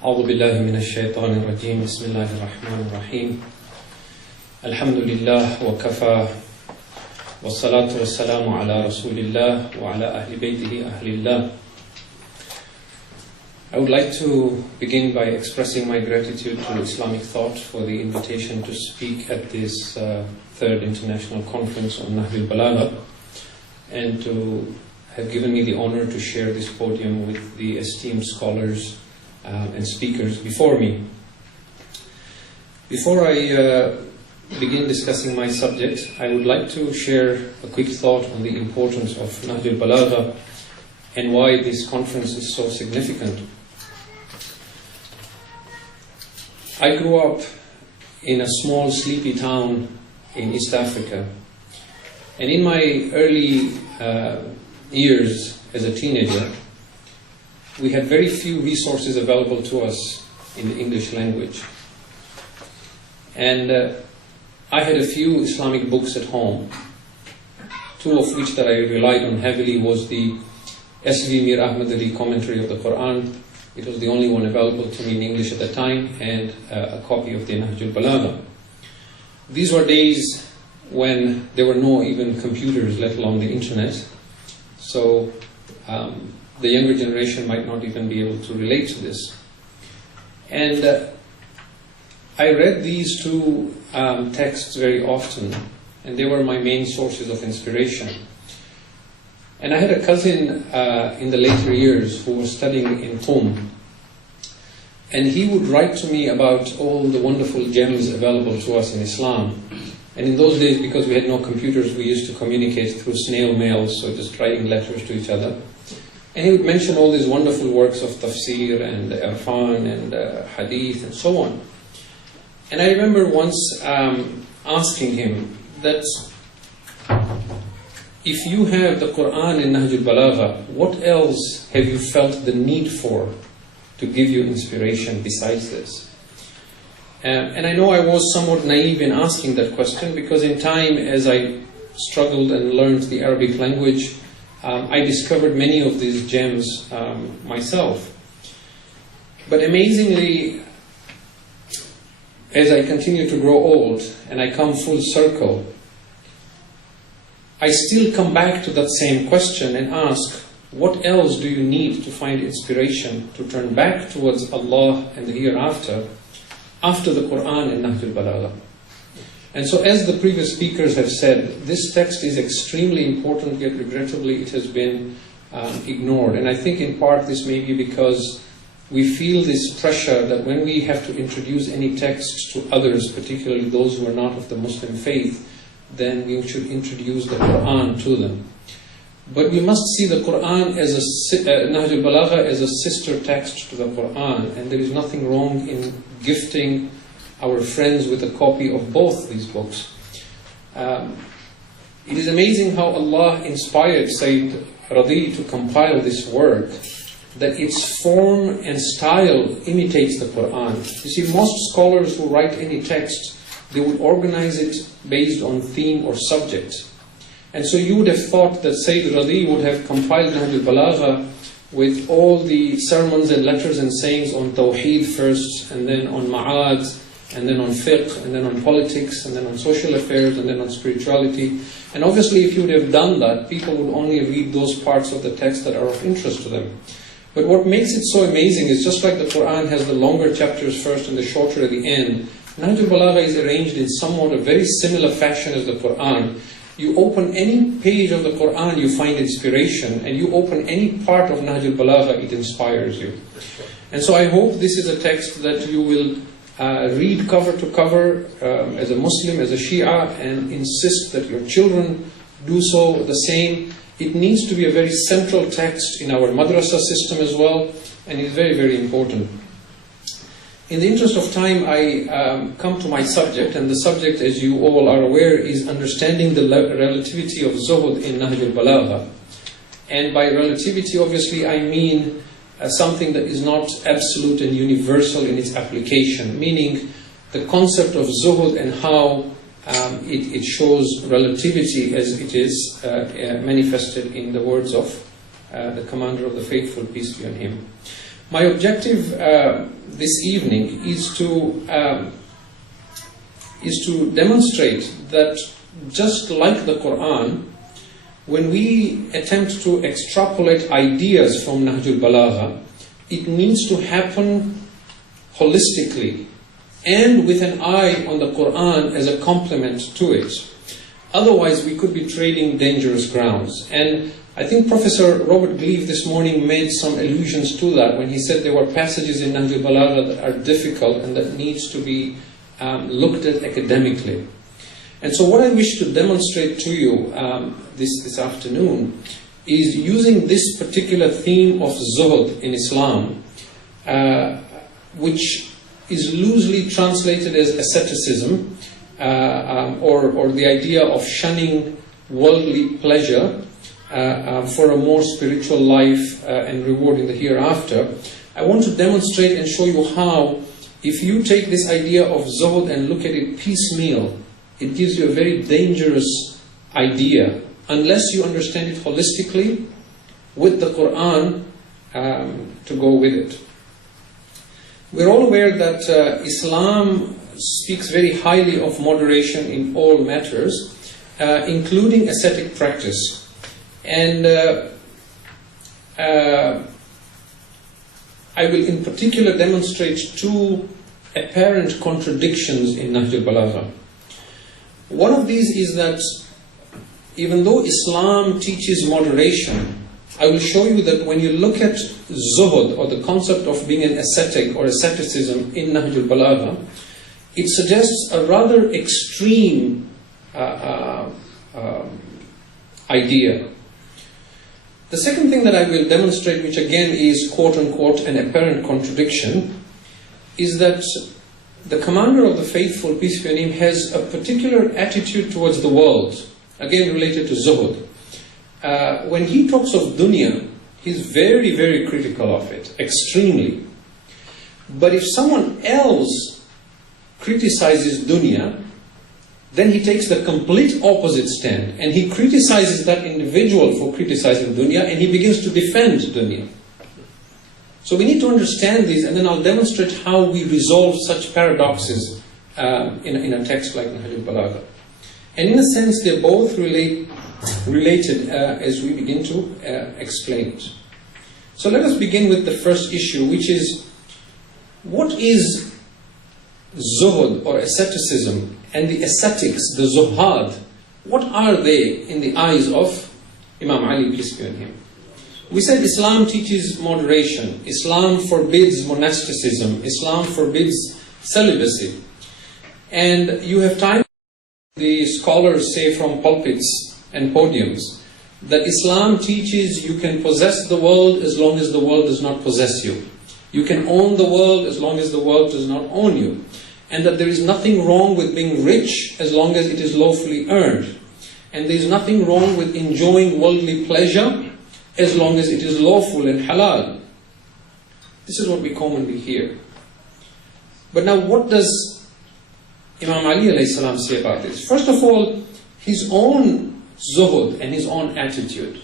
أعوذ بالله من الشيطان الرجيم بسم الله الرحمن الرحيم الحمد لله وكفى والصلاة والسلام على رسول الله وعلى أهل بيته أهل الله. I would like to begin by expressing my gratitude to Islamic Thought for the invitation to speak at this third international conference on Nahjul Balagha, and to have given me the honor to share this podium with the esteemed scholars and speakers before me. Before I begin discussing my subject, I would like to share a quick thought on the importance of Nahjul Balagha and why this conference is so significant. I grew up in a small sleepy town in East Africa, and in my early years as a teenager, we had very few resources available to us in the English language. And I had a few Islamic books at home, two of which that I relied on heavily was the S.V. Mir Ahmad Ali commentary of the Quran. It was the only one available to me in English at the time, and a copy of the Nahjul Balagha. These were days when there were no even computers, let alone the internet. So the younger generation might not even be able to relate to this. And I read these two texts very often, and they were my main sources of inspiration. And I had a cousin in the later years who was studying in Qom, and he would write to me about all the wonderful gems available to us in Islam. And in those days, because we had no computers, we used to communicate through snail mail, so just writing letters to each other. And he would mention all these wonderful works of tafsir and irfan and hadith and so on. And I remember once asking him that if you have the Quran in Nahjul Balagha, what else have you felt the need for to give you inspiration besides this? And I know I was somewhat naive in asking that question, because in time, as I struggled and learned the Arabic language, I discovered many of these gems myself. But amazingly, as I continue to grow old and I come full circle, I still come back to that same question and ask, what else do you need to find inspiration to turn back towards Allah and the hereafter after the Quran and Nahjul Balagha? And so, as the previous speakers have said, this text is extremely important, yet regrettably it has been ignored. And I think in part this may be because we feel this pressure that when we have to introduce any text to others, particularly those who are not of the Muslim faith, then we should introduce the Quran to them. But we must see the Quran as Nahjul Balagha as a sister text to the Quran, and there is nothing wrong in gifting our friends with a copy of both these books. It is amazing how Allah inspired Sayyid Radi to compile this work, that its form and style imitates the Quran. You see, most scholars who write any text, they would organize it based on theme or subject. And so you would have thought that Sayyid Radi would have compiled Nahjul Balagha with all the sermons and letters and sayings on Tawheed first, and then on Ma'ad, and then on fiqh, and then on politics, and then on social affairs, and then on spirituality. And obviously, if you would have done that, people would only read those parts of the text that are of interest to them. But what makes it so amazing is, just like the Quran has the longer chapters first and the shorter at the end, Nahjul Balagha is arranged in somewhat a very similar fashion as the Quran. You open any page of the Quran, you find inspiration, and you open any part of Nahjul Balagha, it inspires you. And so I hope this is a text that you will read cover to cover as a Muslim, as a Shia, and insist that your children do so the same. It needs to be a very central text in our madrasa system as well, and it's very, very important. In the interest of time, I come to my subject, and the subject, as you all are aware, is understanding the relativity of Zohd in Nahjul Balagha. And by relativity, obviously, I mean something that is not absolute and universal in its application, meaning the concept of Zuhud and how it shows relativity as it is manifested in the words of the Commander of the Faithful, peace be on him. My objective this evening is to demonstrate that just like the Quran, when we attempt to extrapolate ideas from Nahjul Balagha, it needs to happen holistically and with an eye on the Quran as a complement to it. Otherwise, we could be trading dangerous grounds. And I think Professor Robert Gleave this morning made some allusions to that when he said there were passages in Nahjul Balagha that are difficult and that needs to be looked at academically. And so what I wish to demonstrate to you this afternoon is using this particular theme of Zohd in Islam, which is loosely translated as asceticism, or the idea of shunning worldly pleasure for a more spiritual life and reward in the hereafter. I want to demonstrate and show you how, if you take this idea of Zohd and look at it piecemeal, it gives you a very dangerous idea, unless you understand it holistically with the Quran to go with it. We're all aware that Islam speaks very highly of moderation in all matters, including ascetic practice. And I will in particular demonstrate two apparent contradictions in Nahjul Balagha. One of these is that even though Islam teaches moderation, I will show you that when you look at Zuhud, or the concept of being an ascetic or asceticism in Nahjul Balagha, it suggests a rather extreme idea. The second thing that I will demonstrate, which again is quote-unquote an apparent contradiction, is that the commander of the faithful, peace be on him, has a particular attitude towards the world, again related to Zuhud. When he talks of dunya, he's very, very critical of it, extremely. But if someone else criticizes dunya, then he takes the complete opposite stand, and he criticizes that individual for criticizing dunya, and he begins to defend dunya. So we need to understand these, and then I'll demonstrate how we resolve such paradoxes in a text like Nahjul Balagha. And in a sense, they're both related as we begin to explain it. So let us begin with the first issue, which is, what is Zuhud or asceticism, and the ascetics, the Zuhad, what are they in the eyes of Imam Ali, peace be on him? We said Islam teaches moderation, Islam forbids monasticism, Islam forbids celibacy. And you have time, the scholars say from pulpits and podiums, that Islam teaches you can possess the world as long as the world does not possess you. You can own the world as long as the world does not own you. And that there is nothing wrong with being rich as long as it is lawfully earned. And there is nothing wrong with enjoying worldly pleasure as long as it is lawful and halal. This is what we commonly hear. But now what does Imam Ali alayhi salam say about this? First of all, his own zuhud and his own attitude.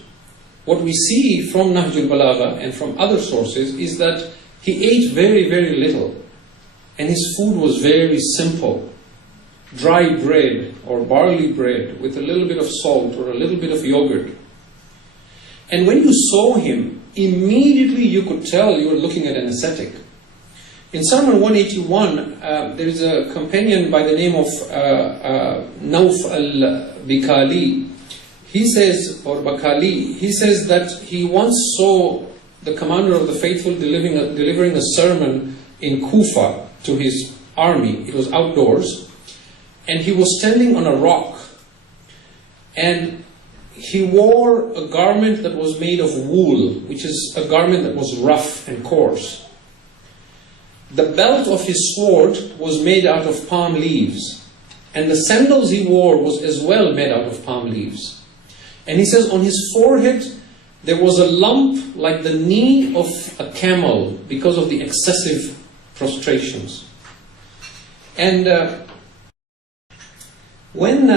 What we see from Nahjul Balagha and from other sources is that he ate very, very little. And his food was very simple. Dry bread or barley bread with a little bit of salt or a little bit of yogurt. And when you saw him, immediately you could tell you were looking at an ascetic. In Sermon 181, there is a companion by the name of Nauf al-Bikali. He says, or Bakali, he says that he once saw the commander of the faithful delivering a sermon in Kufa to his army. It was outdoors, and he was standing on a rock, and he wore a garment that was made of wool, which is a garment that was rough and coarse. The belt of his sword was made out of palm leaves, and the sandals he wore was as well made out of palm leaves. And he says on his forehead there was a lump like the knee of a camel because of the excessive prostrations. And when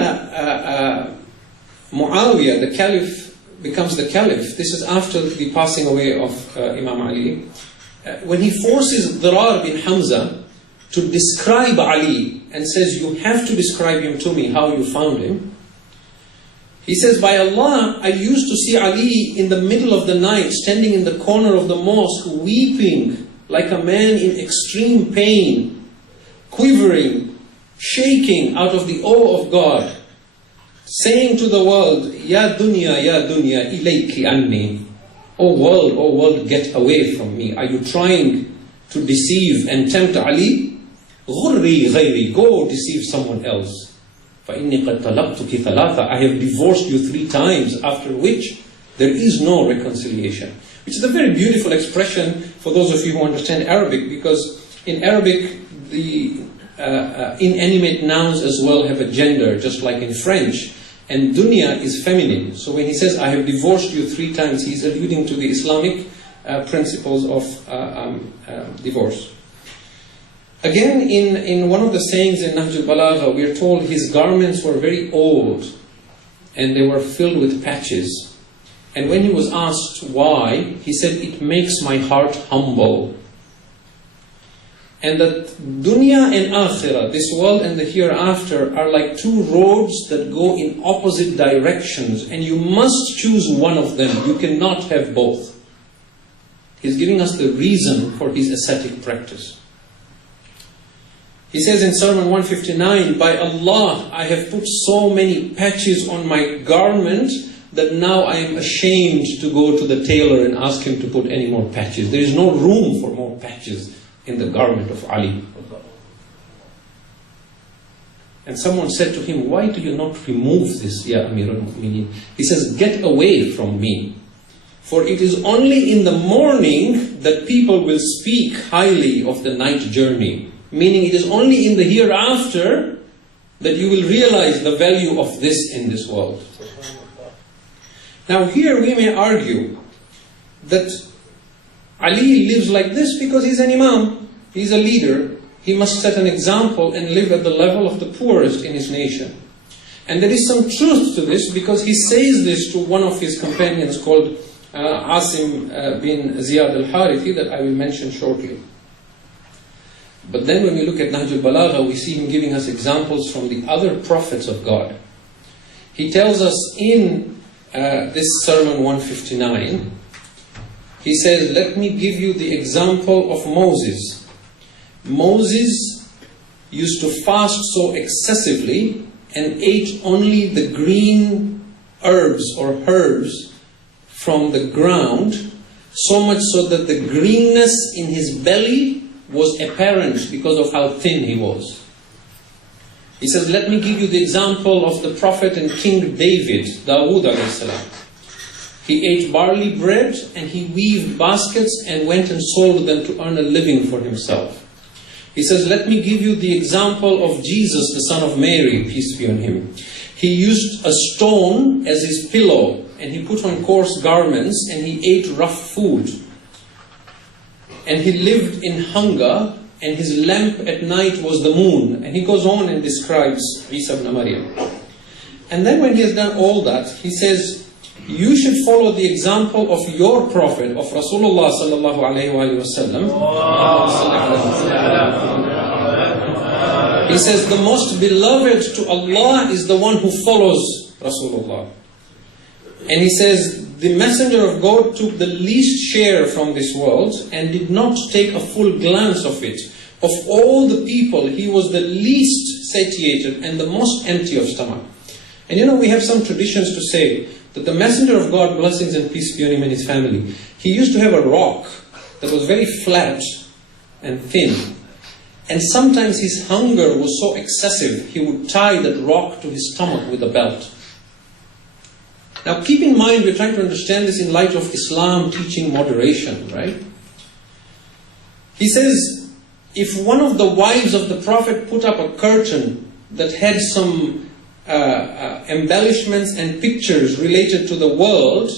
Muawiyah, the caliph, becomes the caliph, this is after the passing away of Imam Ali, when he forces Dirar bin Hamza to describe Ali and says, you have to describe him to me, how you found him. He says, by Allah, I used to see Ali in the middle of the night, standing in the corner of the mosque, weeping like a man in extreme pain, quivering, shaking out of the awe of God, saying to the world, Ya dunya, ilayki anni. Oh world, get away from me. Are you trying to deceive and tempt Ali? Ghurri ghayri, go deceive someone else. فَإِنِّي قَدْ طَلَقْتُكِ ثَلَاثًا, I have divorced you 3 times, after which there is no reconciliation. Which is a very beautiful expression for those of you who understand Arabic, because in Arabic the inanimate nouns as well have a gender, just like in French. And dunya is feminine. So when he says, I have divorced you 3 times, he's alluding to the Islamic principles of divorce. Again, in one of the sayings in Nahjul Balagha, we are told his garments were very old and they were filled with patches. And when he was asked why, he said, it makes my heart humble. And that dunya and akhirah, this world and the hereafter, are like 2 roads that go in opposite directions, and you must choose one of them. You cannot have both. He's giving us the reason for his ascetic practice. He says in Sermon 159, by Allah, I have put so many patches on my garment that now I am ashamed to go to the tailor and ask him to put any more patches. There is no room for more patches in the garment of Ali. And someone said to him, why do you not remove this, Ya Amir al-Mu'mineen? He says, get away from me. For it is only in the morning that people will speak highly of the night journey. Meaning it is only in the hereafter that you will realize the value of this in this world. Now here we may argue that Ali lives like this because he's an imam, he's a leader. He must set an example and live at the level of the poorest in his nation. And there is some truth to this, because he says this to one of his companions called Asim bin Ziyad al-Harithi, that I will mention shortly. But then when we look at Nahjul Balagha, we see him giving us examples from the other prophets of God. He tells us in this Sermon 159, he says, let me give you the example of Moses. Moses used to fast so excessively and ate only the green herbs or herbs from the ground, so much so that the greenness in his belly was apparent because of how thin he was. He says, let me give you the example of the prophet and King David, Dawood alayhi salam. He ate barley bread and he weaved baskets and went and sold them to earn a living for himself. He says, let me give you the example of Jesus, the son of Mary, peace be on him. He used a stone as his pillow, and he put on coarse garments, and he ate rough food. And he lived in hunger, and his lamp at night was the moon. And he goes on and describes Isa ibn Maryam. And then when he has done all that, he says, you should follow the example of your prophet, of Rasulullah sallallahu alayhi wa sallam. He says, the most beloved to Allah is the one who follows Rasulullah. And he says, the messenger of God took the least share from this world and did not take a full glance of it. Of all the people, he was the least satiated and the most empty of stomach. And you know, we have some traditions to say that the messenger of God, blessings and peace be on him and his family, he used to have a rock that was very flat and thin. And sometimes his hunger was so excessive, he would tie that rock to his stomach with a belt. Now keep in mind, we're trying to understand this in light of Islam teaching moderation, right? He says, if one of the wives of the Prophet put up a curtain that had some embellishments and pictures related to the world,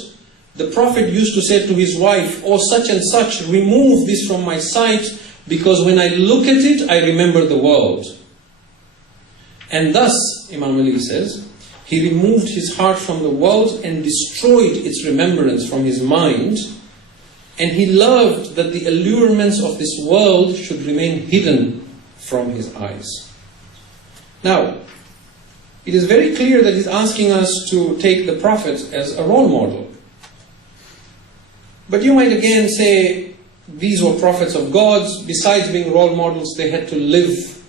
the Prophet used to say to his wife, oh such and such, remove this from my sight, because when I look at it, I remember the world. And thus, Imam Ali says, he removed his heart from the world and destroyed its remembrance from his mind. And he loved that the allurements of this world should remain hidden from his eyes. Now, it is very clear that he's asking us to take the Prophet as a role model. But you might again say, these were prophets of God. Besides being role models, they had to live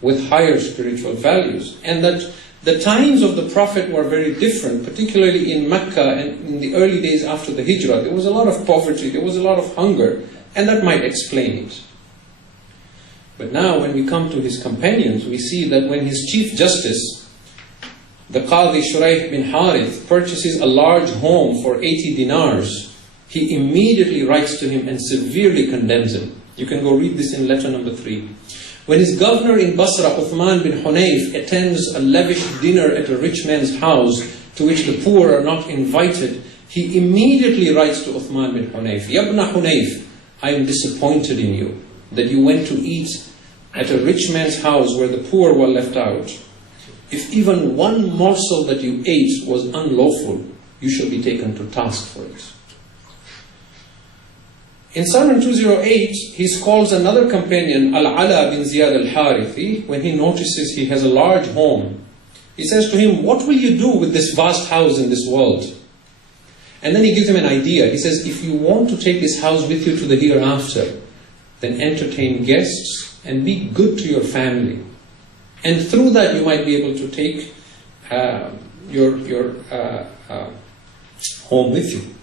with higher spiritual values. And that the times of the Prophet were very different, particularly in Mecca and in the early days after the Hijrah. There was a lot of poverty, there was a lot of hunger, and that might explain it. But now when we come to his companions, we see that when his Chief Justice, the Qadi Shuraih bin Harith, purchases a large home for 80 dinars, he immediately writes to him and severely condemns him. You can go read this in letter number 3. When his governor in Basra, Uthman bin Hunayf, attends a lavish dinner at a rich man's house to which the poor are not invited, he immediately writes to Uthman bin Hunayf, Yabna Hunayf, I am disappointed in you, that you went to eat at a rich man's house where the poor were left out. If even one morsel that you ate was unlawful, you shall be taken to task for it. In Sermon 208, he calls another companion, Al-Ala bin Ziyad al-Harithi, when he notices he has a large home. He says to him, what will you do with this vast house in this world? And then he gives him an idea. He says, if you want to take this house with you to the hereafter, then entertain guests and be good to your family. And through that you might be able to take your home with you.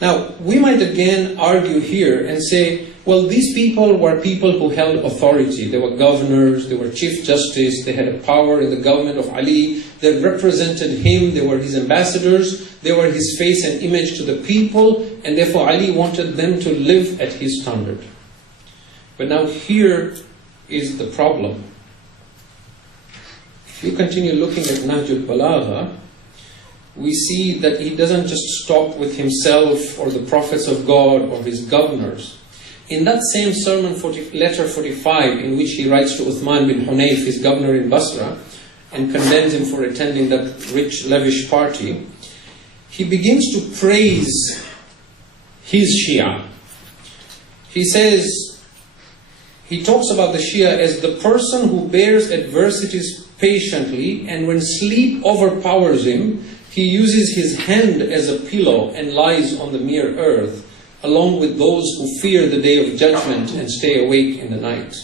Now, we might again argue here and say, well, these people were people who held authority. They were governors, they were chief justice, they had a power in the government of Ali, they represented him, they were his ambassadors, they were his face and image to the people, and therefore Ali wanted them to live at his standard. But now here is the problem. If you continue looking at Nahjul Balagha, we see that he doesn't just stop with himself or the prophets of God or his governors. In that same sermon, letter 45, in which he writes to Uthman bin Hunayf, his governor in Basra, and condemns him for attending that rich, lavish party, he begins to praise his Shia. He says, he talks about the Shia as the person who bears adversities patiently, and when sleep overpowers him, he uses his hand as a pillow and lies on the mere earth, along with those who fear the day of judgment and stay awake in the night.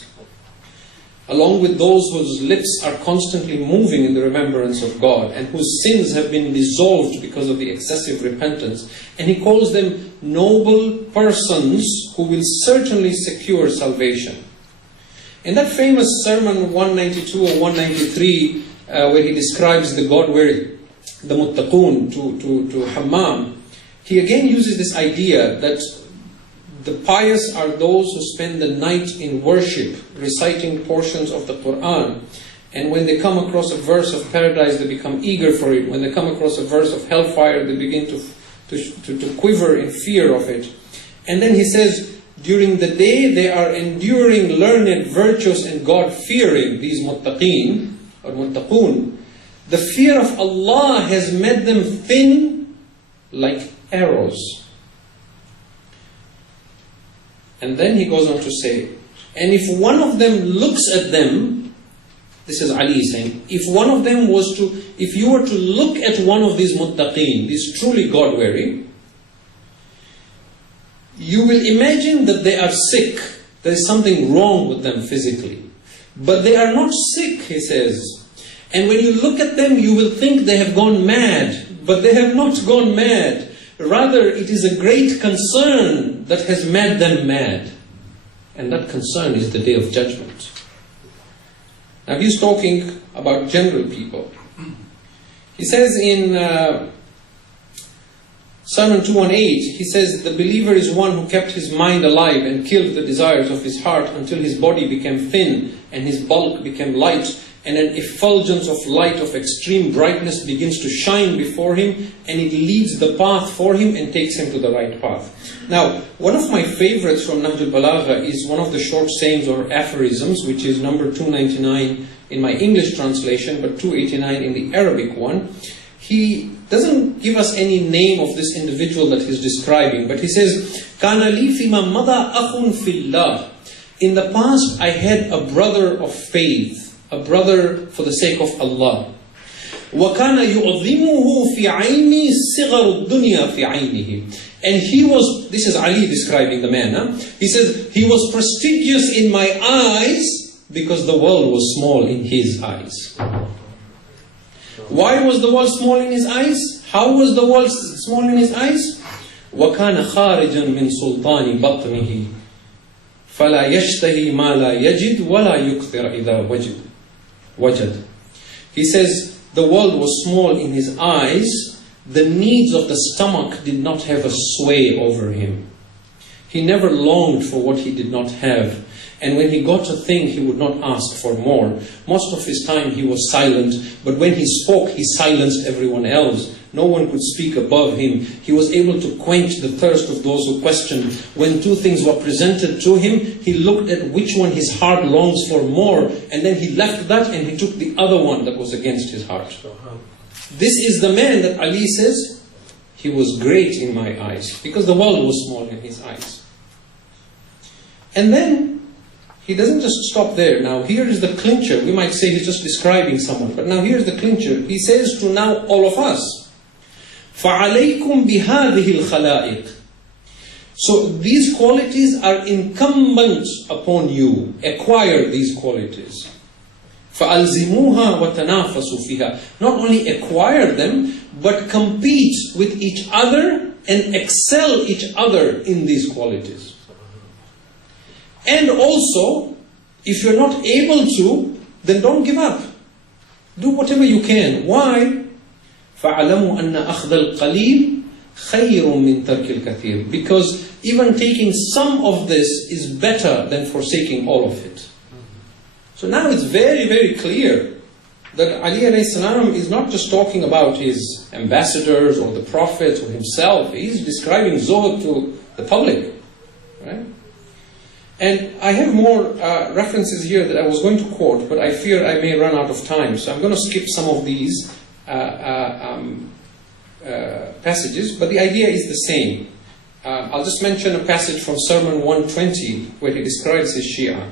Along with those whose lips are constantly moving in the remembrance of God, and whose sins have been dissolved because of the excessive repentance. And he calls them noble persons who will certainly secure salvation. In that famous sermon 192 or 193, where he describes the God-weary, the muttaqun to Hammam, he again uses this idea that the pious are those who spend the night in worship, reciting portions of the Quran. And when they come across a verse of paradise, they become eager for it. When they come across a verse of hellfire, they begin to quiver in fear of it. And then he says, during the day they are enduring, learned, virtuous, and God-fearing, these muttaqeen, or muttaqun. The fear of Allah has made them thin like arrows. And then he goes on to say, and if one of them looks at them, this is Ali saying, if you were to look at one of these muttaqeen, these truly God-weary, you will imagine that they are sick. There is something wrong with them physically. But they are not sick, he says. And when you look at them, you will think they have gone mad. But they have not gone mad. Rather, it is a great concern that has made them mad. And that concern is the day of judgment. Now he's talking about general people. He says in Sermon 218, he says, the believer is one who kept his mind alive and killed the desires of his heart until his body became thin and his bulk became light, and an effulgence of light of extreme brightness begins to shine before him, and it leads the path for him and takes him to the right path. Now, one of my favorites from Nahjul Balagha is one of the short sayings or aphorisms, which is number 299 in my English translation, but 289 in the Arabic one. He doesn't give us any name of this individual that he's describing, but he says, كَانَ لِي فِي مَا مَضَى أَخٌ فِي اللَّهِ. In the past, I had a brother of faith, a brother for the sake of Allah. وَكَانَ يُعْظِمُهُ فِي عَيْنِي صِغَرُ الدُّنْيَا فِي عَيْنِهِ. And he was, this is Ali describing the man, he says, he was prestigious in my eyes because the world was small in his eyes. Why was the world small in his eyes? How was the world small in his eyes? وَكَانَ خَارِجًا مِنْ سُلْطَانِ بَطْنِهِ فَلَا يَشْتَهِي مَا لَا يَجِدْ وَلَا يُكْثِرَ إِذَا وَجَدْ. He says, the world was small in his eyes. The needs of the stomach did not have a sway over him. He never longed for what he did not have. And when he got a thing, he would not ask for more. Most of his time he was silent, but when he spoke, he silenced everyone else. No one could speak above him. He was able to quench the thirst of those who questioned. When two things were presented to him, he looked at which one his heart longs for more, and then he left that and he took the other one that was against his heart. This is the man that Ali says, he was great in my eyes, because the world was small in his eyes. And then, he doesn't just stop there. Now here is the clincher. We might say he's just describing someone, but now here's the clincher. He says to now all of us, فَعَلَيْكُمْ بِهَذِهِ الْخَلَائِقِ. So these qualities are incumbent upon you. Acquire these qualities. فَأَلْزِمُوهَا وَتَنَافَسُوا فِيهَا. Not only acquire them, but compete with each other and excel each other in these qualities. And also, if you're not able to, then don't give up. Do whatever you can. Why? فَعَلَمُوا أَنَّ أَخْذَ الْقَلِيلِ خَيْرٌ مِّن تَرْكِ الْكَثِيرِ. Because even taking some of this is better than forsaking all of it. So now it's very, very clear that Ali alayhi salam is not just talking about his ambassadors or the Prophet or himself. He's describing Zohd to the public. Right? And I have more references here that I was going to quote, but I fear I may run out of time. So I'm going to skip some of these passages, but the idea is the same. I'll just mention a passage from Sermon 120 where he describes his Shia.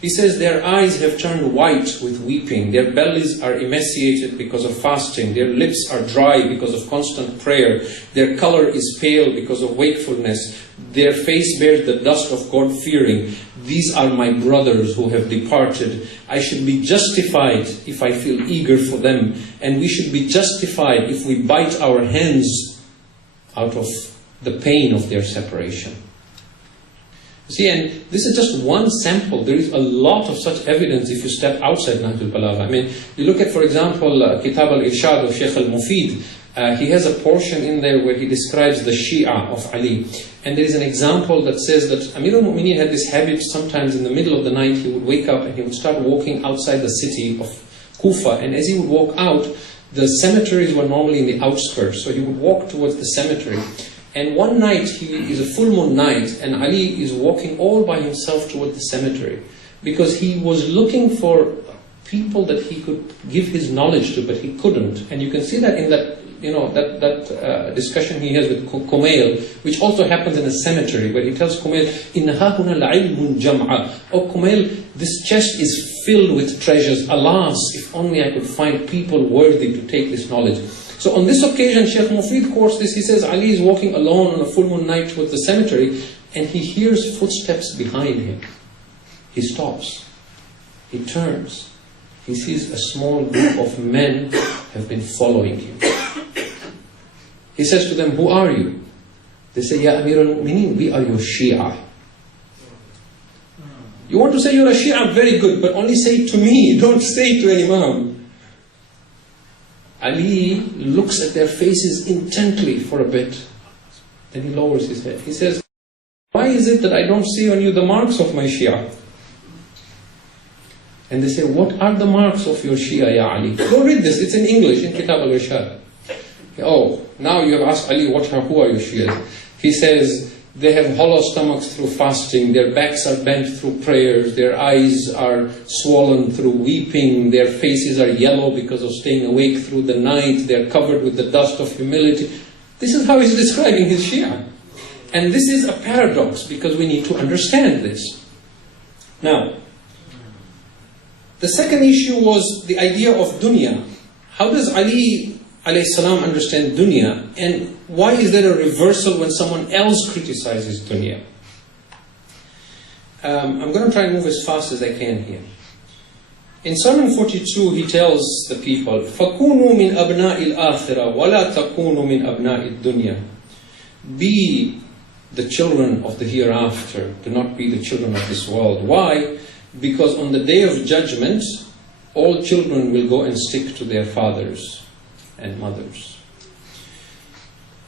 He says, their eyes have turned white with weeping, their bellies are emaciated because of fasting, their lips are dry because of constant prayer, their color is pale because of wakefulness, their face bears the dust of God-fearing. These are my brothers who have departed. I should be justified if I feel eager for them, and we should be justified if we bite our hands out of the pain of their separation. See, and this is just one sample. There is a lot of such evidence if you step outside Nahjul Balagha. I mean, you look at, for example, Kitab al-Irshad of Shaykh al-Mufid. He has a portion in there where he describes the Shia of Ali. And there is an example that says that Amir al-Mu'mineen had this habit sometimes in the middle of the night. He would wake up and he would start walking outside the city of Kufa. And as he would walk out, the cemeteries were normally in the outskirts. So he would walk towards the cemetery. And one night, is a full moon night, and Ali is walking all by himself toward the cemetery. Because he was looking for people that he could give his knowledge to, but he couldn't. And you can see that in that, that discussion he has with Kumail, which also happens in a cemetery, where he tells Kumail, إِنَّ هَا هُنَا لَعِلْمٌ جَمْعًا. Oh Kumail, this chest is filled with treasures. Alas, if only I could find people worthy to take this knowledge. So on this occasion, Shaykh Mufid quotes this. He says, Ali is walking alone on a full moon night towards the cemetery, and he hears footsteps behind him. He stops. He turns. He sees a small group of men have been following him. He says to them, who are you? They say, Ya Amir al-Mu'mineen, we are your Shia. You want to say you're a Shia? Very good, but only say it to me. Don't say it to an Imam. Ali looks at their faces intently for a bit. Then he lowers his head. He says, why is it that I don't see on you the marks of my Shia? And they say, what are the marks of your Shia, Ya Ali? Go read this. It's in English, in Kitab al-Irshad. Oh, now you have asked Ali, who are your Shia? He says, They have hollow stomachs through fasting, their backs are bent through prayers, their eyes are swollen through weeping, their faces are yellow because of staying awake through the night, they are covered with the dust of humility. This is how he's describing his Shia. And this is a paradox because we need to understand this. Now, the second issue was the idea of dunya. How does Ali alayhi salam understand dunya, and why is there a reversal when someone else criticizes dunya? I'm going to try and move as fast as I can here. In Sermon 42, he tells the people, فَكُونُوا مِنْ أَبْنَاءِ الْآخِرَةِ وَلَا تَكُونُوا مِنْ أَبْنَاءِ الدُّنْيَا. Be the children of the hereafter, do not be the children of this world. Why? Because on the day of judgment, all children will go and stick to their fathers and mothers.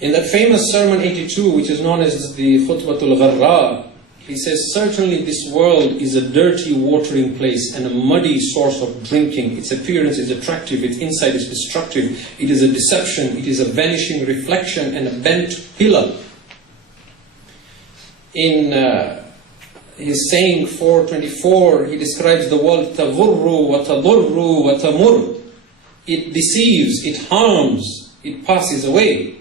In that famous Sermon 82, which is known as the Khutbatul Gharra, he says, certainly this world is a dirty watering place and a muddy source of drinking. Its appearance is attractive, its inside is destructive. It is a deception, it is a vanishing reflection and a bent pillar. In his saying 424, he describes the world, تَغُرُّ وَتَضُرُّ وَتَمُرُّ. It deceives, it harms, it passes away.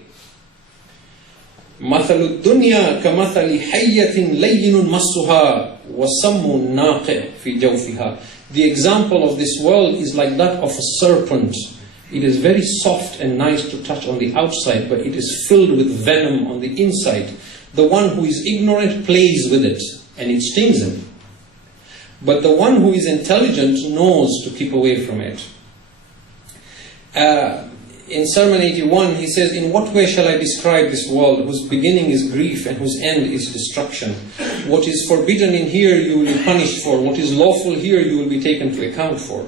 مَثَلُ الدُّنْيَا كَمَثَلِ حَيَّةٍ لَيِّنٌ مَسُّهَا وَسَمٌّ نَاقِعٌ فِي جَوْفِهَا. The example of this world is like that of a serpent. It is very soft and nice to touch on the outside, but it is filled with venom on the inside. The one who is ignorant plays with it, and it stings him. But the one who is intelligent knows to keep away from it. In Sermon 81, he says, in what way shall I describe this world, whose beginning is grief and whose end is destruction? What is forbidden in here you will be punished for. What is lawful here you will be taken to account for.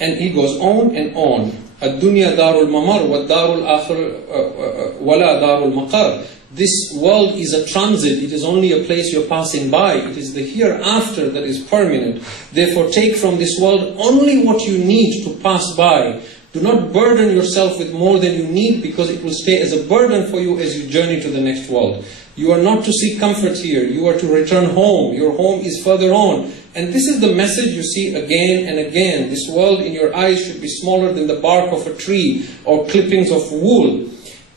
And he goes on and on. الدنيا دار الممر والدار الآخر ولا دار المقر. This world is a transit, it is only a place you're passing by. It is the hereafter that is permanent. Therefore take from this world only what you need to pass by. Do not burden yourself with more than you need, because it will stay as a burden for you as you journey to the next world. You are not to seek comfort here, you are to return home. Your home is further on. And this is the message you see again and again. This world in your eyes should be smaller than the bark of a tree or clippings of wool.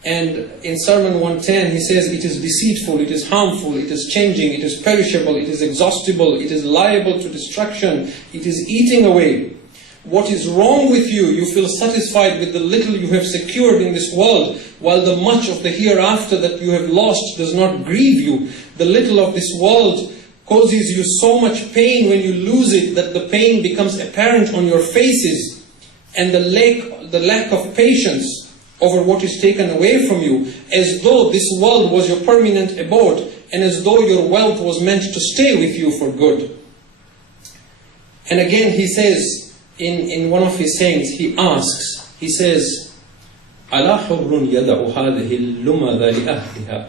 And in Sermon 110, he says, it is deceitful, it is harmful, it is changing, it is perishable, it is exhaustible, it is liable to destruction, it is eating away. What is wrong with you? You feel satisfied with the little you have secured in this world, while the much of the hereafter that you have lost does not grieve you. The little of this world causes you so much pain when you lose it that the pain becomes apparent on your faces, and the lack of patience over what is taken away from you, as though this world was your permanent abode, and as though your wealth was meant to stay with you for good. And again he says, in one of his sayings, he asks, he says, أَلَا حُرٌّ يَدَعُ هَذِهِ اللُّمَذَ لِأَهْلِهَا.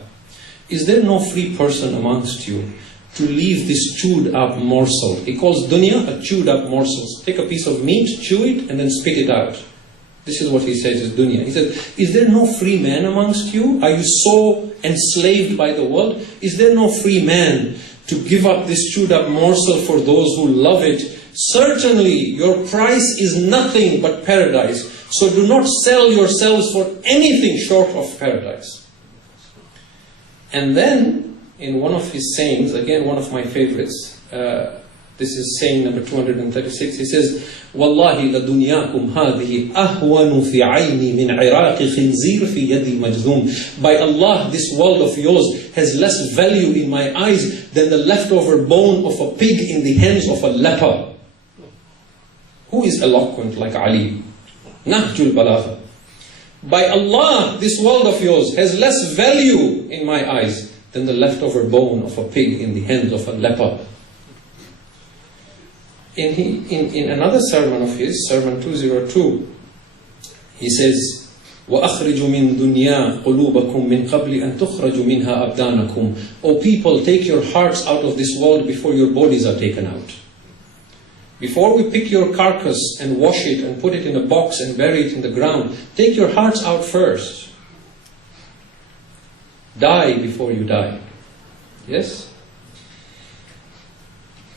Is there no free person amongst you to leave this chewed up morsel? He calls dunya a chewed up morsel. Take a piece of meat, chew it, and then spit it out. This is what he says is dunya. He says, is there no free man amongst you? Are you so enslaved by the world? Is there no free man to give up this chewed up morsel for those who love it? Certainly, your price is nothing but paradise. So do not sell yourselves for anything short of paradise. And then, in one of his sayings, again one of my favorites, this is saying number 236, he says, وَاللَّهِ لَدُنْيَاكُمْ هَذِهِ أَهْوَنُ فِي عَيْنِي مِنْ عِرَاقِ خِنْزِيرٍ فِي يَدِي مَجْذُومٍ. By Allah, this world of yours has less value in my eyes than the leftover bone of a pig in the hands of a leper. Who is eloquent like Ali? Nahjul Balagha. By Allah, this world of yours has less value in my eyes than the leftover bone of a pig in the hands of a leper. In another sermon of his, Sermon 202, he says, وَأَخْرِجُ مِن دُنْيَا قُلُوبَكُم مِّن قَبْلِ أَن تُخْرَجُ مِنْهَا أَبْدَانَكُمْ. O people, take your hearts out of this world before your bodies are taken out. Before we pick your carcass and wash it and put it in a box and bury it in the ground, take your hearts out first. Die before you die. Yes?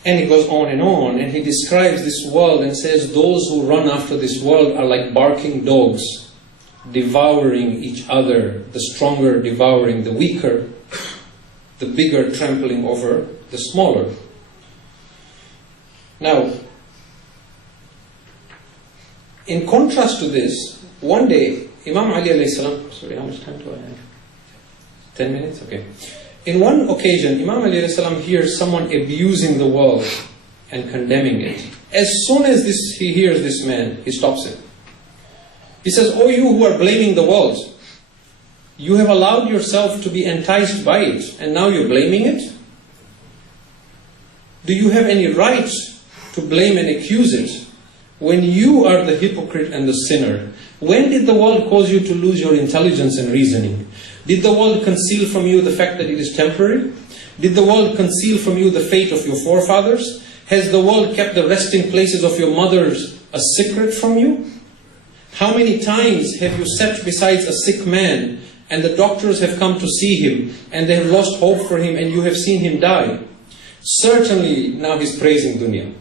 And he goes on, and he describes this world and says, those who run after this world are like barking dogs, devouring each other, the stronger devouring the weaker, the bigger trampling over the smaller. Now, in contrast to this, one day, Imam Ali alayhi salam, sorry, how much time do I have? 10 minutes? Okay. In one occasion, Imam Ali alayhi salam hears someone abusing the world and condemning it. As soon as he hears this man, he stops it. He says, "O you who are blaming the world, you have allowed yourself to be enticed by it, and now you're blaming it? Do you have any right to blame and accuse it when you are the hypocrite and the sinner? When did the world cause you to lose your intelligence and reasoning? Did the world conceal from you the fact that it is temporary? Did the world conceal from you the fate of your forefathers? Has the world kept the resting places of your mothers a secret from you? How many times have you sat beside a sick man and the doctors have come to see him and they have lost hope for him and you have seen him die? Certainly, now he's praising dunya.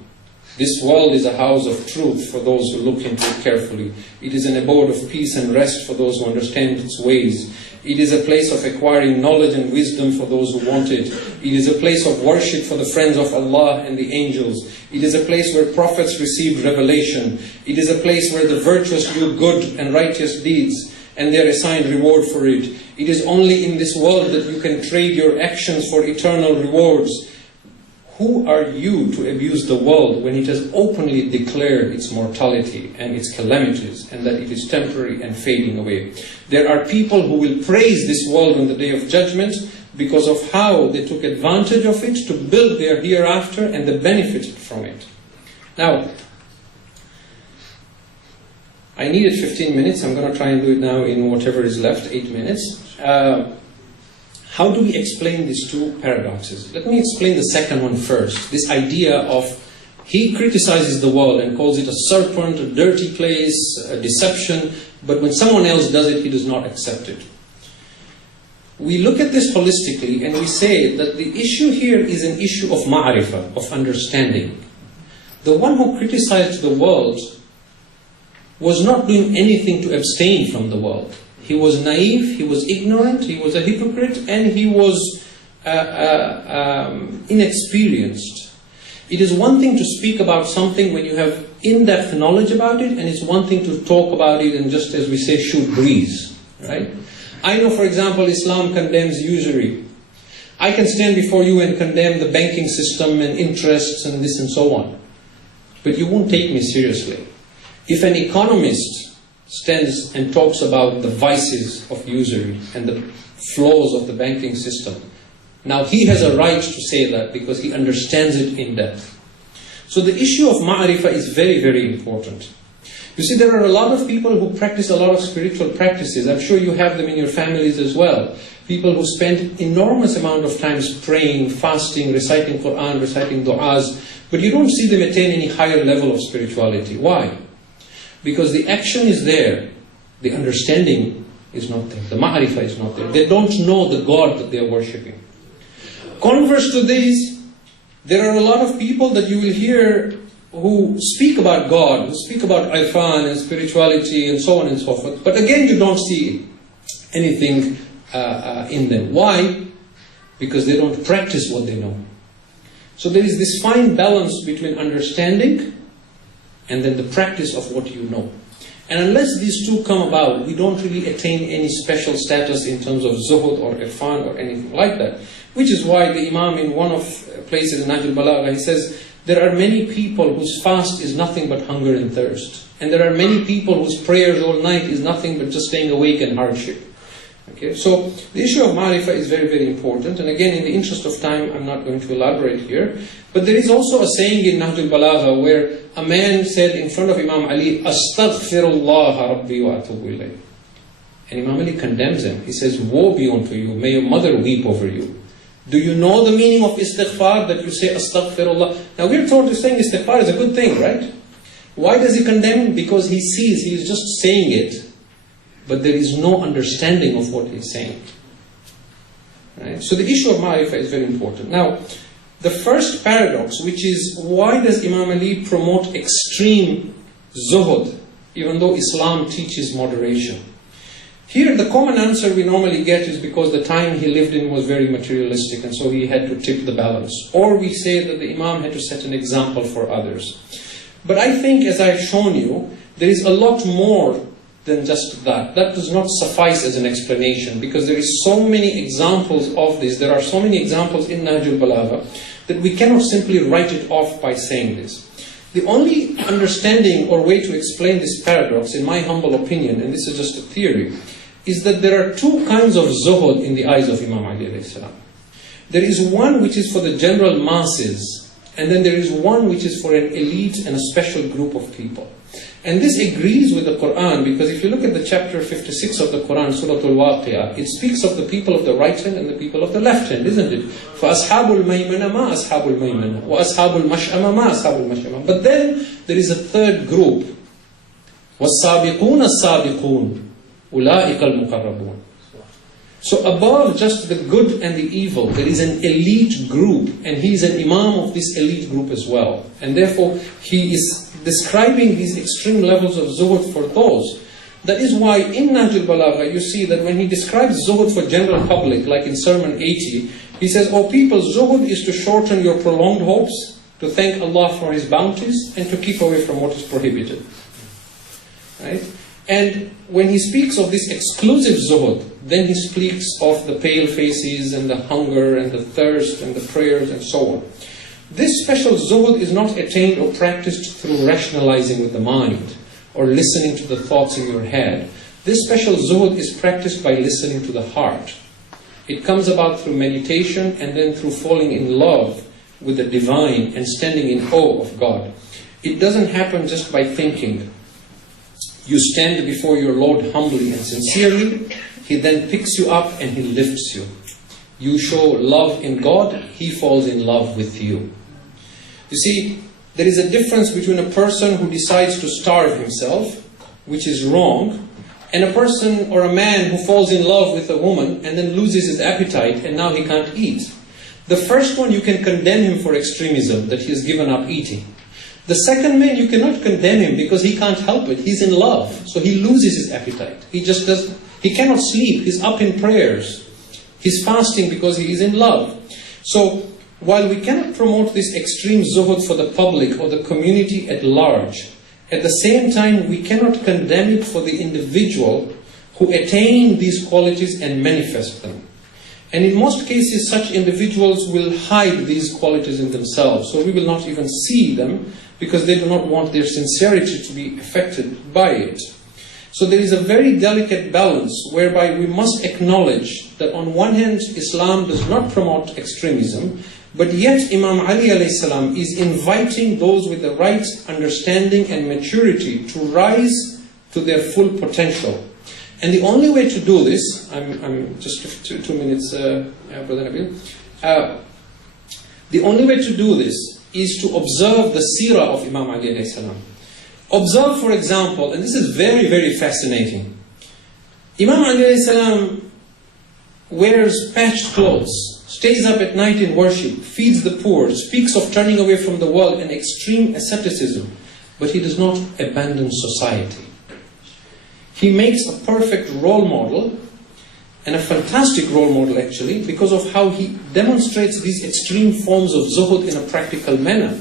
This world is a house of truth for those who look into it carefully. It is an abode of peace and rest for those who understand its ways. It is a place of acquiring knowledge and wisdom for those who want it. It is a place of worship for the friends of Allah and the angels. It is a place where prophets received revelation. It is a place where the virtuous do good and righteous deeds, and they are assigned reward for it. It is only in this world that you can trade your actions for eternal rewards. Who are you to abuse the world when it has openly declared its mortality and its calamities and that it is temporary and fading away? There are people who will praise this world on the Day of Judgment because of how they took advantage of it to build their hereafter and they benefited from it. Now, I needed 15 minutes. I'm going to try and do it now in whatever is left, 8 minutes. How do we explain these two paradoxes? Let me explain the second one first. This idea of he criticizes the world and calls it a serpent, a dirty place, a deception, but when someone else does it, he does not accept it. We look at this holistically and we say that the issue here is an issue of ma'rifah, of understanding. The one who criticized the world was not doing anything to abstain from the world. He was naive, he was ignorant, he was a hypocrite, and he was inexperienced. It is one thing to speak about something when you have in-depth knowledge about it, and it's one thing to talk about it and just, as we say, shoot breeze, right? I know, for example, Islam condemns usury. I can stand before you and condemn the banking system and interests and this and so on. But you won't take me seriously. If an economist stands and talks about the vices of usury and the flaws of the banking system, now he has a right to say that because he understands it in depth. So the issue of ma'rifah is very, very important. You see, there are a lot of people who practice a lot of spiritual practices. I'm sure you have them in your families as well. People who spend enormous amount of time praying, fasting, reciting Quran, reciting du'as, but you don't see them attain any higher level of spirituality. Why? Because the action is there, the understanding is not there, the ma'rifah is not there. They don't know the God that they are worshipping. Converse to these, there are a lot of people that you will hear who speak about God, who speak about irfan and spirituality and so on and so forth. But again, you don't see anything in them. Why? Because they don't practice what they know. So there is this fine balance between understanding and then the practice of what you know. And unless these two come about, we don't really attain any special status in terms of zuhud or irfan or anything like that. Which is why the Imam in one of places in Nahjul Balagha, he says, there are many people whose fast is nothing but hunger and thirst. And there are many people whose prayers all night is nothing but just staying awake and hardship. Okay, so the issue of ma'rifah is very, very important. And again, in the interest of time, I'm not going to elaborate here. But there is also a saying in Nahjul Balagha where a man said in front of Imam Ali, Astaghfirullah Rabbi wa atubu ilayh. And Imam Ali condemns him. He says, woe be unto you, may your mother weep over you. Do you know the meaning of istighfar, that you say Astaghfirullah? Now we're told to saying istighfar is a good thing, right? Why does he condemn him? Because he sees he is just saying it, but there is no understanding of what he's saying. Right? So the issue of ma'rifah is very important. Now, the first paradox, which is why does Imam Ali promote extreme zuhud, even though Islam teaches moderation? Here, the common answer we normally get is because the time he lived in was very materialistic, and so he had to tip the balance. Or we say that the Imam had to set an example for others. But I think, as I've shown you, there is a lot more than just that. That does not suffice as an explanation, because there is so many examples of this. There are so many examples in Nahjul Balagha that we cannot simply write it off by saying this. The only understanding or way to explain this paradox, in my humble opinion, and this is just a theory, is that there are two kinds of zuhud in the eyes of Imam Ali alayhi salam. There is one which is for the general masses, and then there is one which is for an elite and a special group of people. And this agrees with the Quran, because if you look at the chapter 56 of the Quran, Surah Al-Waqi'ah, it speaks of the people of the right hand and the people of the left hand, isn't it? فَأَصْحَابُ الْمَيْمَنَ مَا أَصْحَابُ الْمَيْمَنَ وَأَصْحَابُ الْمَشْأَمَ مَا أَصْحَابُ الْمَشْأَمَ. But then there is a third group. وَالسَّابِقُونَ السَّابِقُونَ أُولَٰئِكَ الْمُقَرَّبُونَ. So above just the good and the evil, there is an elite group, and he is an imam of this elite group as well. And therefore, he is describing these extreme levels of zuhud for those. That is why in Nahjul Balagha, you see that when he describes zuhud for general public, like in Sermon 80, he says, "O people, zuhud is to shorten your prolonged hopes, to thank Allah for His bounties, and to keep away from what is prohibited." Right? And when he speaks of this exclusive zuhud, then he speaks of the pale faces and the hunger and the thirst and the prayers and so on. This special zuhud is not attained or practiced through rationalizing with the mind or listening to the thoughts in your head. This special zuhud is practiced by listening to the heart. It comes about through meditation and then through falling in love with the divine and standing in awe of God. It doesn't happen just by thinking. You stand before your Lord humbly and sincerely. He then picks you up and He lifts you. You show love in God, He falls in love with you. You see, there is a difference between a person who decides to starve himself, which is wrong, and a person or a man who falls in love with a woman and then loses his appetite and now he can't eat. The first one, you can condemn him for extremism, that he has given up eating. The second man, you cannot condemn him because he can't help it. He's in love, so he loses his appetite. He cannot sleep. He's up in prayers. He's fasting because he is in love. So, while we cannot promote this extreme zuhud for the public or the community at large, at the same time we cannot condemn it for the individual who attain these qualities and manifest them. And in most cases, such individuals will hide these qualities in themselves, so we will not even see them because they do not want their sincerity to be affected by it. So there is a very delicate balance whereby we must acknowledge that on one hand, Islam does not promote extremism, but yet Imam Ali alayhi salam is inviting those with the right understanding and maturity to rise to their full potential. And the only way to do this, I'm just 2 minutes, Brother Nabil. The only way to do this is to observe the seerah of Imam Ali alayhi salam. Observe, for example, and this is very, very fascinating. Imam Ali alayhi salam wears patched clothes, stays up at night in worship, feeds the poor, speaks of turning away from the world and extreme asceticism, but he does not abandon society. He makes a perfect role model, and a fantastic role model actually, because of how he demonstrates these extreme forms of zuhud in a practical manner.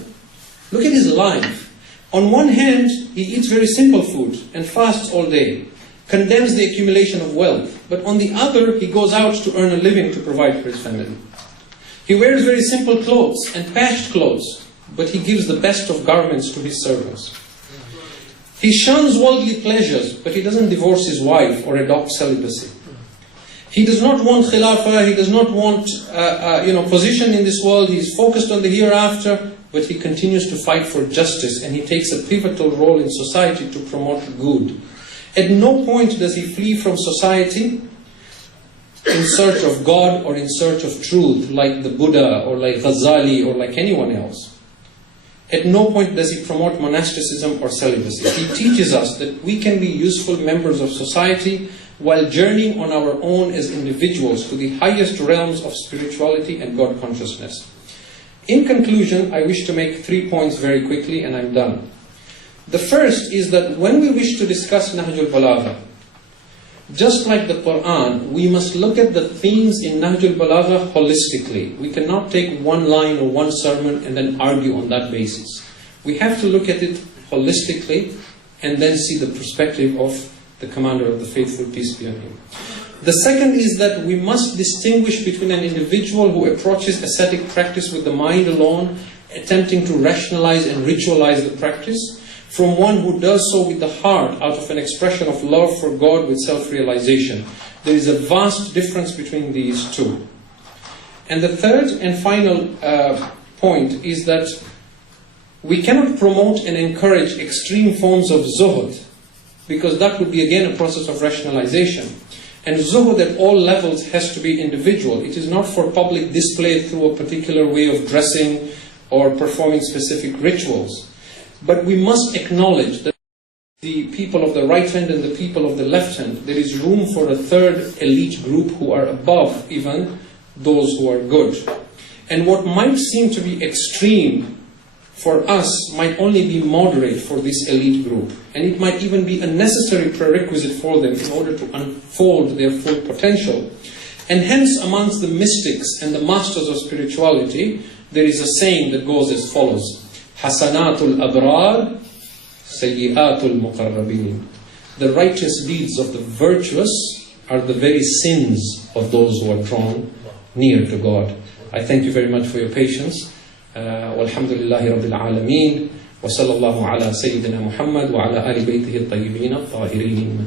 Look at his life. On one hand, he eats very simple food and fasts all day, condemns the accumulation of wealth, but on the other, he goes out to earn a living to provide for his family. He wears very simple clothes and patched clothes, but he gives the best of garments to his servants. He shuns worldly pleasures, but he doesn't divorce his wife or adopt celibacy. He does not want khilafah, he does not want position in this world, he is focused on the hereafter, but he continues to fight for justice and he takes a pivotal role in society to promote good. At no point does he flee from society in search of God or in search of truth like the Buddha or like Ghazali or like anyone else. At no point does he promote monasticism or celibacy. He teaches us that we can be useful members of society while journeying on our own as individuals to the highest realms of spirituality and God consciousness. In conclusion, I wish to make 3 points very quickly and I'm done. The first is that when we wish to discuss Nahjul Balagha, just like the Quran, we must look at the themes in Nahjul Balagha holistically. We cannot take one line or one sermon and then argue on that basis. We have to look at it holistically and then see the perspective of the Commander of the Faithful, peace be on him. The second is that we must distinguish between an individual who approaches ascetic practice with the mind alone, attempting to rationalize and ritualize the practice, from one who does so with the heart out of an expression of love for God with self-realization. There is a vast difference between these two. And the third and final point is that we cannot promote and encourage extreme forms of Zohd, because that would be again a process of rationalization. And Zohd at all levels has to be individual. It is not for public display through a particular way of dressing or performing specific rituals. But we must acknowledge that the people of the right hand and the people of the left hand, there is room for a third elite group who are above even those who are good. And what might seem to be extreme for us might only be moderate for this elite group. And it might even be a necessary prerequisite for them in order to unfold their full potential. And hence, amongst the mystics and the masters of spirituality, there is a saying that goes as follows: Hasanatul abrar, sayyiatul muqarrabin. The righteous deeds of the virtuous are the very sins of those who are drawn near to God. I thank you very much for your patience. Walhamdulillahi Rabbil Alameen. Wa sallallahu ala Sayyidina Muhammad wa ala ali baytihi at-tayyibin at-tahirin.